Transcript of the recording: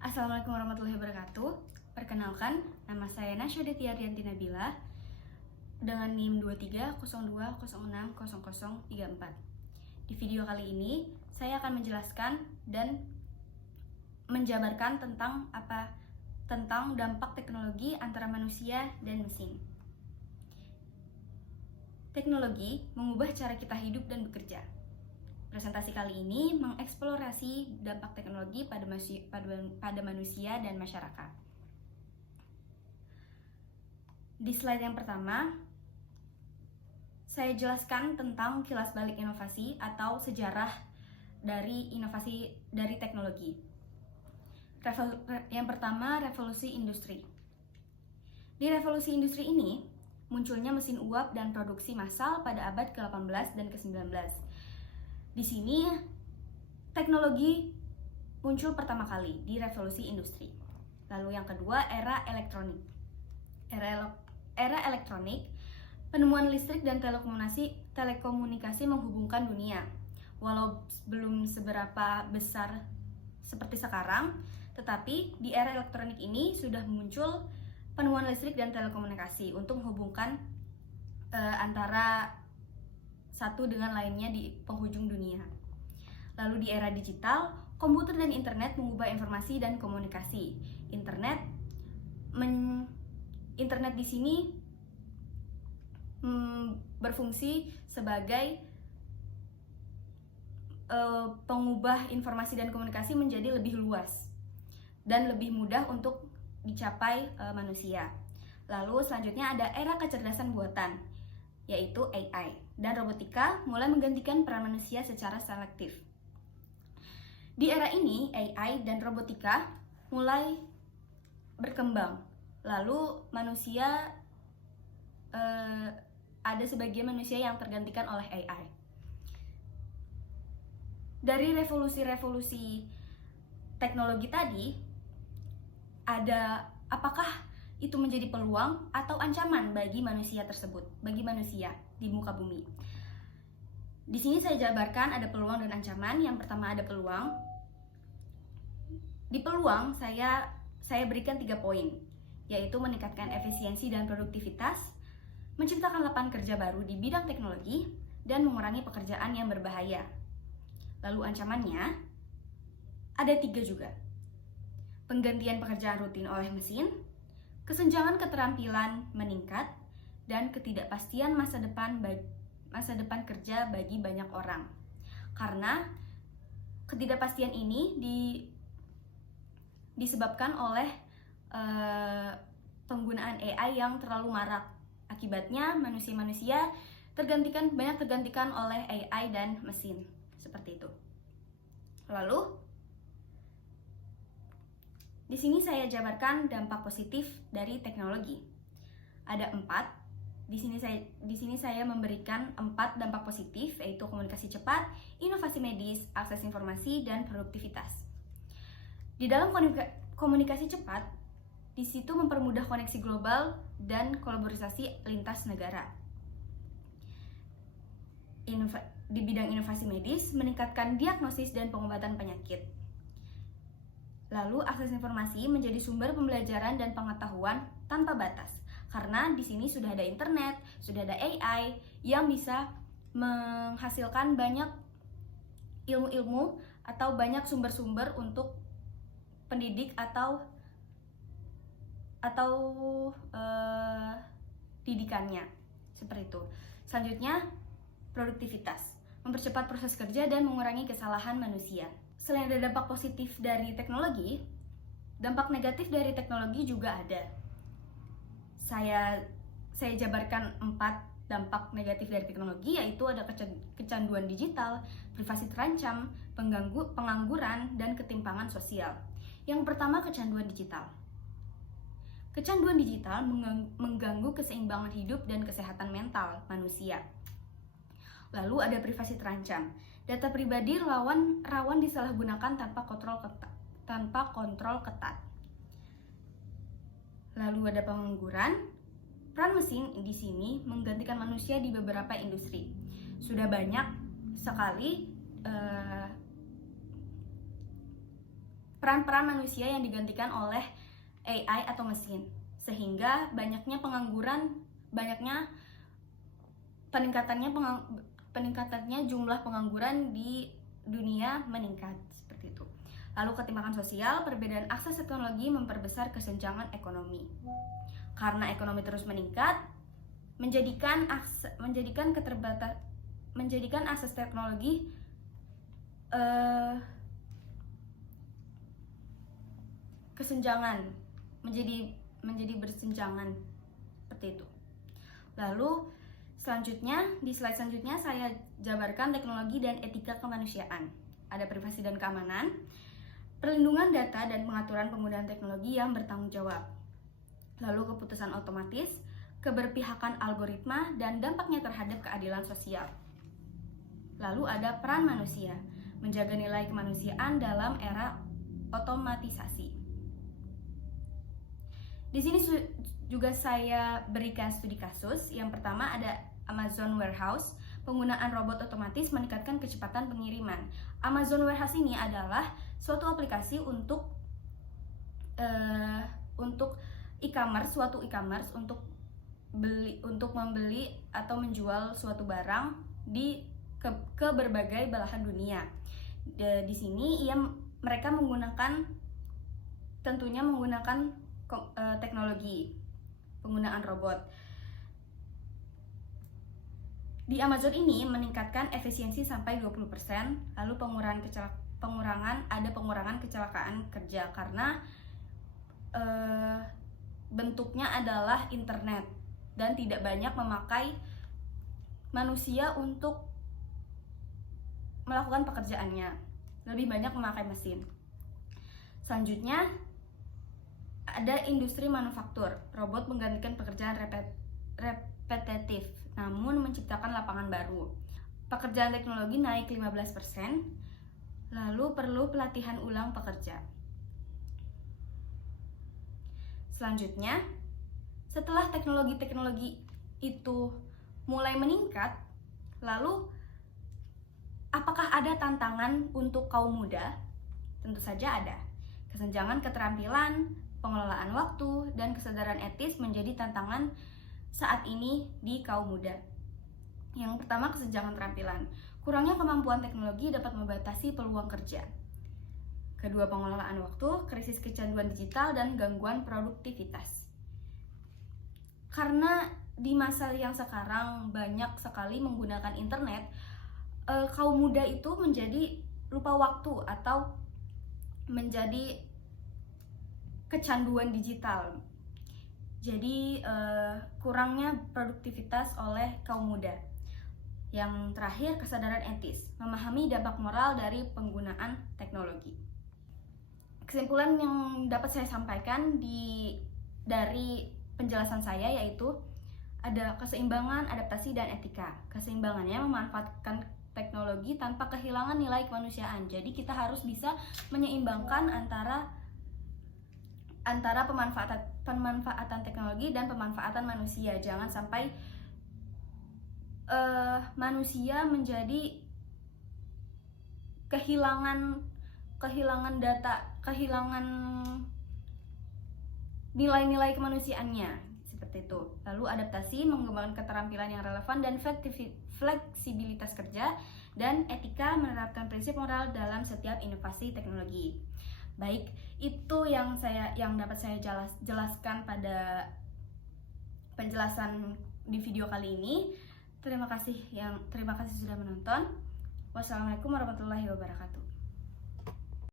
Assalamualaikum warahmatullahi wabarakatuh. Perkenalkan, nama saya Nasya Detia Rianti Nabila dengan NIM 2302060034. Di video kali ini, saya akan menjelaskan dan menjabarkan tentang dampak teknologi antara manusia dan mesin. Teknologi mengubah cara kita hidup dan bekerja. Presentasi kali ini mengeksplorasi dampak teknologi pada manusia dan masyarakat. Di slide yang pertama, saya jelaskan tentang kilas balik inovasi atau sejarah dari inovasi dari teknologi. Yang pertama, revolusi industri. Di revolusi industri ini, munculnya mesin uap dan produksi massal pada abad ke-18 dan ke-19. Di sini, teknologi muncul pertama kali di revolusi industri. Lalu yang kedua, era elektronik. Era elektronik, penemuan listrik dan telekomunikasi menghubungkan dunia. Walau belum seberapa besar seperti sekarang, tetapi di era elektronik ini sudah muncul penemuan listrik dan telekomunikasi untuk menghubungkan antara satu dengan lainnya di penghujung dunia. Lalu di era digital, komputer dan internet mengubah informasi dan komunikasi. Internet di sini berfungsi sebagai pengubah informasi dan komunikasi menjadi lebih luas dan lebih mudah untuk dicapai manusia. Lalu selanjutnya ada era kecerdasan buatan, yaitu AI, dan robotika mulai menggantikan peran manusia secara selektif. Di era ini, AI dan robotika mulai berkembang. Lalu manusia ada sebagian manusia yang tergantikan oleh AI. Dari revolusi-revolusi teknologi tadi, apakah itu menjadi peluang atau ancaman bagi manusia tersebut, bagi manusia di muka bumi? Di sini saya jabarkan ada peluang dan ancaman. Yang pertama ada peluang. Di peluang saya berikan 3 poin, yaitu meningkatkan efisiensi dan produktivitas, menciptakan lapangan kerja baru di bidang teknologi, dan mengurangi pekerjaan yang berbahaya. Lalu ancamannya ada 3 juga. Penggantian pekerjaan rutin oleh mesin, kesenjangan keterampilan meningkat, dan ketidakpastian masa depan kerja bagi banyak orang. Karena ketidakpastian ini disebabkan oleh penggunaan AI yang terlalu marak. Akibatnya manusia banyak tergantikan oleh AI dan mesin. Seperti itu. Lalu di sini saya jabarkan dampak positif dari teknologi. Ada 4. Di sini saya memberikan 4 dampak positif, yaitu komunikasi cepat, inovasi medis, akses informasi, dan produktivitas. Di dalam komunikasi cepat, di situ mempermudah koneksi global dan kolaborasi lintas negara. Di bidang inovasi medis, meningkatkan diagnosis dan pengobatan penyakit. Lalu akses informasi menjadi sumber pembelajaran dan pengetahuan tanpa batas. Karena di sini sudah ada internet, sudah ada AI yang bisa menghasilkan banyak ilmu-ilmu atau banyak sumber-sumber untuk pendidik atau didikannya. Seperti itu. Selanjutnya, produktivitas. Mempercepat proses kerja dan mengurangi kesalahan manusia. Selain ada dampak positif dari teknologi, dampak negatif dari teknologi juga ada. Saya jabarkan 4 dampak negatif dari teknologi, yaitu ada kecanduan digital, privasi terancam, pengangguran, dan ketimpangan sosial. Yang pertama, kecanduan digital. Kecanduan digital mengganggu keseimbangan hidup dan kesehatan mental manusia. Lalu ada privasi terancam. Data pribadi rawan disalahgunakan tanpa kontrol ketat. Lalu ada pengangguran. Peran mesin di sini menggantikan manusia di beberapa industri. Sudah banyak sekali peran-peran manusia yang digantikan oleh AI atau mesin, sehingga peningkatannya jumlah pengangguran di dunia meningkat seperti itu. Lalu ketimpangan sosial, perbedaan akses teknologi memperbesar kesenjangan ekonomi. Karena ekonomi terus meningkat, menjadikan akses teknologi kesenjangan menjadi bersenjangan seperti itu. Lalu di slide selanjutnya saya jabarkan teknologi dan etika kemanusiaan. Ada privasi dan keamanan, perlindungan data dan pengaturan penggunaan teknologi yang bertanggung jawab. Lalu keputusan otomatis, keberpihakan algoritma dan dampaknya terhadap keadilan sosial. Lalu ada peran manusia, menjaga nilai kemanusiaan dalam era otomatisasi. Di sini juga saya berikan studi kasus. Yang pertama ada Amazon Warehouse. Penggunaan robot otomatis meningkatkan kecepatan pengiriman. Amazon Warehouse ini adalah suatu aplikasi untuk suatu e-commerce untuk membeli atau menjual suatu barang ke berbagai belahan dunia. Di sini mereka tentunya menggunakan teknologi penggunaan robot. Di Amazon ini meningkatkan efisiensi sampai 20%, lalu pengurangan kecelakaan kerja karena bentuknya adalah internet dan tidak banyak memakai manusia untuk melakukan pekerjaannya, lebih banyak memakai mesin. Selanjutnya ada industri manufaktur. Robot menggantikan pekerjaan repetitif, namun menciptakan lapangan baru. Pekerjaan teknologi naik 15%, lalu perlu pelatihan ulang pekerja. Selanjutnya, setelah teknologi itu mulai meningkat, lalu apakah ada tantangan untuk kaum muda? Tentu saja ada. Kesenjangan keterampilan, pengelolaan waktu, dan kesadaran etis menjadi tantangan saat ini di kaum muda. Yang pertama, kesenjangan keterampilan. Kurangnya kemampuan teknologi dapat membatasi peluang kerja. Kedua, pengelolaan waktu, krisis kecanduan digital, dan gangguan produktivitas. Karena di masa yang sekarang banyak sekali menggunakan internet, kaum muda itu menjadi lupa waktu atau menjadi kecanduan digital. Jadi kurangnya produktivitas oleh kaum muda. Yang terakhir, kesadaran etis, memahami dampak moral dari penggunaan teknologi. Kesimpulan yang dapat saya sampaikan dari penjelasan saya yaitu ada keseimbangan, adaptasi, dan etika. Keseimbangannya memanfaatkan teknologi tanpa kehilangan nilai kemanusiaan. Jadi kita harus bisa menyeimbangkan antara pemanfaatan teknologi dan pemanfaatan manusia. Jangan sampai manusia menjadi kehilangan data, kehilangan nilai-nilai kemanusiaannya seperti itu. Lalu adaptasi, mengembangkan keterampilan yang relevan dan fleksibilitas kerja, dan etika, menerapkan prinsip moral dalam setiap inovasi teknologi. Baik, itu yang dapat saya jelaskan pada penjelasan di video kali ini. Terima kasih sudah menonton. Wassalamualaikum warahmatullahi wabarakatuh.